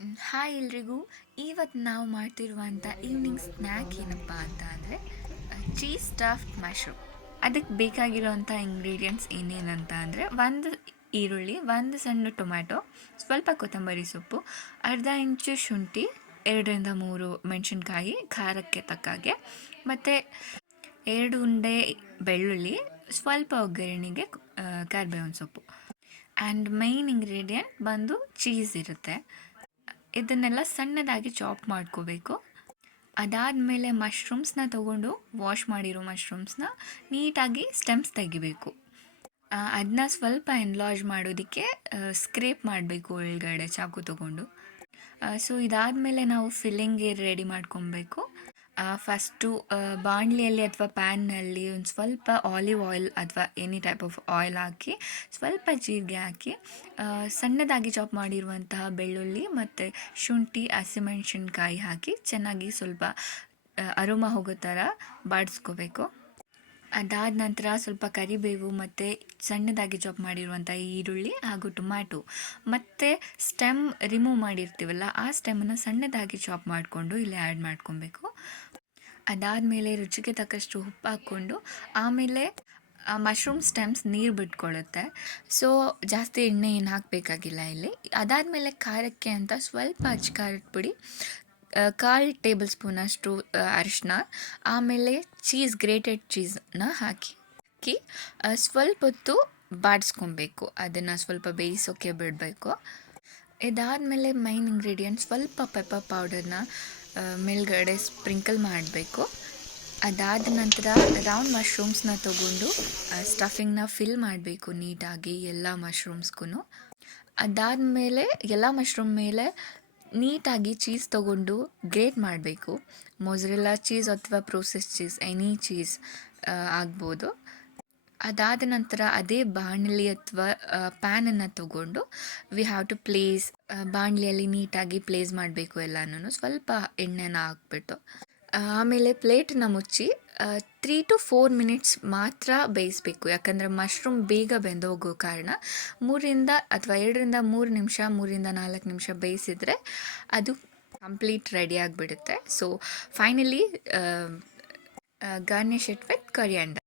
Hi ಎಲ್ರಿಗೂ. ಇವತ್ತು ನಾವು ಮಾಡ್ತಿರುವಂಥ ಈವ್ನಿಂಗ್ ಸ್ನ್ಯಾಕ್ ಏನಪ್ಪ ಅಂತ ಅಂದರೆ ಚೀಸ್ ಸ್ಟಫ್ಡ್ ಮಶ್ರೂಮ್. ಅದಕ್ಕೆ ಬೇಕಾಗಿರೋವಂಥ ಇಂಗ್ರೀಡಿಯೆಂಟ್ಸ್ ಏನೇನಂತ ಅಂದರೆ ಒಂದು ಈರುಳ್ಳಿ, ಒಂದು ಸಣ್ಣ ಟೊಮ್ಯಾಟೊ, ಸ್ವಲ್ಪ ಕೊತ್ತಂಬರಿ ಸೊಪ್ಪು, ಅರ್ಧ ಇಂಚು ಶುಂಠಿ, 2-3 ಮೆಣಸಿನ್ಕಾಯಿ ಖಾರಕ್ಕೆ ತಕ್ಕಾಗೆ, ಮತ್ತು 2 ಉಂಡೆ ಬೆಳ್ಳುಳ್ಳಿ, ಸ್ವಲ್ಪ ಒಗ್ಗರಣೆಗೆ ಕರಿಬೇವಿನ ಸೊಪ್ಪು. ಆ್ಯಂಡ್ ಮೈನ್ ಇಂಗ್ರೀಡಿಯೆಂಟ್ ಬಂದು ಚೀಸ್ ಇರುತ್ತೆ. ಇದನ್ನೆಲ್ಲ ಸಣ್ಣದಾಗಿ ಚಾಪ್ ಮಾಡ್ಕೋಬೇಕು. ಅದಾದಮೇಲೆ ಮಶ್ರೂಮ್ಸ್ನ ತೊಗೊಂಡು ವಾಶ್ ಮಾಡಿರೋ ಮಶ್ರೂಮ್ಸ್ನ ನೀಟಾಗಿ ಸ್ಟೆಮ್ಸ್ ತೆಗಿಬೇಕು. ಅದನ್ನ ಸ್ವಲ್ಪ ಎನ್ಲಾರ್ಜ್ ಮಾಡೋದಕ್ಕೆ ಸ್ಕ್ರೇಪ್ ಮಾಡಬೇಕು ಒಳಗಡೆ ಚಾಕು ತೊಗೊಂಡು. ಸೊ ಇದಾದಮೇಲೆ ನಾವು ಫಿಲ್ಲಿಂಗ್ಗೆ ರೆಡಿ ಮಾಡ್ಕೊಬೇಕು. ಫಸ್ಟು ಬಾಣಲಿಯಲ್ಲಿ ಅಥವಾ ಪ್ಯಾನ್ನಲ್ಲಿ ಒಂದು ಸ್ವಲ್ಪ ಆಲಿವ್ ಆಯಿಲ್ ಅಥವಾ ಎನಿ ಟೈಪ್ ಆಫ್ ಆಯಿಲ್ ಹಾಕಿ, ಸ್ವಲ್ಪ ಜೀರಿಗೆ ಹಾಕಿ, ಸಣ್ಣದಾಗಿ ಚಾಪ್ ಮಾಡಿರುವಂತಹ ಬೆಳ್ಳುಳ್ಳಿ ಮತ್ತು ಶುಂಠಿ, ಹಸಿಮೆಣಸಿನ್ಕಾಯಿ ಹಾಕಿ ಚೆನ್ನಾಗಿ ಸ್ವಲ್ಪ ಅರೋಮ ಹೋಗೋ ಥರ ಬಾಡಿಸ್ಕೋಬೇಕು. ಅದಾದ ನಂತರ ಸ್ವಲ್ಪ ಕರಿಬೇವು ಮತ್ತು ಸಣ್ಣದಾಗಿ ಚಾಪ್ ಮಾಡಿರುವಂಥ ಈರುಳ್ಳಿ ಹಾಗೂ ಟೊಮ್ಯಾಟೊ ಮತ್ತು ಸ್ಟೆಮ್ ರಿಮೂವ್ ಮಾಡಿರ್ತೀವಲ್ಲ ಆ ಸ್ಟೆಮ್ಮನ್ನು ಸಣ್ಣದಾಗಿ ಚಾಪ್ ಮಾಡಿಕೊಂಡು ಇಲ್ಲಿ ಆ್ಯಡ್ ಮಾಡ್ಕೊಬೇಕು. ಅದಾದಮೇಲೆ ರುಚಿಗೆ ತಕ್ಕಷ್ಟು ಉಪ್ಪು ಹಾಕ್ಕೊಂಡು ಆಮೇಲೆ ಮಶ್ರೂಮ್ ಸ್ಟೆಮ್ಸ್ ನೀರು ಬಿಟ್ಕೊಳ್ಳುತ್ತೆ. ಸೊ ಜಾಸ್ತಿ ಎಣ್ಣೆ ಏನು ಹಾಕಬೇಕಾಗಿಲ್ಲ ಇಲ್ಲಿ. ಅದಾದಮೇಲೆ ಖಾರಕ್ಕೆ ಅಂತ ಸ್ವಲ್ಪ ಅಚ್ಚ ಖಾರದ ಪುಡಿ, 1/4 ಟೇಬಲ್ ಸ್ಪೂನಷ್ಟು ಅರಿಶಿನ, ಆಮೇಲೆ ಗ್ರೇಟೆಡ್ ಚೀಸನ್ನ ಹಾಕಿ ಸ್ವಲ್ಪ ಹೊತ್ತು ಬಾಡಿಸ್ಕೊಬೇಕು. ಅದನ್ನು ಸ್ವಲ್ಪ ಬೇಯಿಸೋಕ್ಕೆ ಬಿಡಬೇಕು. ಇದಾದಮೇಲೆ ಮೈನ್ ಇಂಗ್ರೀಡಿಯೆಂಟ್ ಸ್ವಲ್ಪ ಪೆಪ್ಪರ್ ಪೌಡರ್ನ ಮೇಲ್ಗಡೆ ಸ್ಪ್ರಿಂಕಲ್ ಮಾಡಬೇಕು. ಅದಾದ ನಂತರ ರೌಂಡ್ ಮಶ್ರೂಮ್ಸ್ನ ತೊಗೊಂಡು ಸ್ಟಫಿಂಗ್ನ ಫಿಲ್ ಮಾಡಬೇಕು ನೀಟಾಗಿ ಎಲ್ಲ ಮಶ್ರೂಮ್ಸ್ಗೂ. ಅದಾದಮೇಲೆ ಎಲ್ಲ ಮಶ್ರೂಮ್ ಮೇಲೆ ನೀಟಾಗಿ ಚೀಸ್ ತೊಗೊಂಡು ಗ್ರೇಟ್ ಮಾಡಬೇಕು. ಮೊಸರೆಲ್ಲಾ ಚೀಸ್ ಅಥವಾ ಪ್ರೋಸೆಸ್ ಚೀಸ್, ಎನಿ ಚೀಸ್ ಆಗ್ಬೋದು. ಅದಾದ ನಂತರ ಅದೇ ಬಾಣಲಿ ಅಥವಾ ಪ್ಯಾನನ್ನು ತೊಗೊಂಡು ವಿ ಹ್ಯಾವ್ ಟು ಪ್ಲೇಸ್, ಬಾಣಲಿಯಲ್ಲಿ ನೀಟಾಗಿ ಪ್ಲೇಸ್ ಮಾಡಬೇಕು ಎಲ್ಲನೂ, ಸ್ವಲ್ಪ ಎಣ್ಣೆನ ಹಾಕ್ಬಿಟ್ಟು. ಆಮೇಲೆ ಪ್ಲೇಟನ್ನ ಮುಚ್ಚಿ 3 to 4 ಮಿನಿಟ್ಸ್ ಮಾತ್ರ ಬೇಯಿಸಬೇಕು. ಯಾಕಂದರೆ ಮಶ್ರೂಮ್ ಬೇಗ ಬೆಂದೋಗೋ ಕಾರಣ 2-3 ನಿಮಿಷ, 3-4 ನಿಮಿಷ ಬೇಯಿಸಿದರೆ ಅದು ಕಂಪ್ಲೀಟ್ ರೆಡಿ ಆಗಿಬಿಡುತ್ತೆ. So finally garnish it with coriander.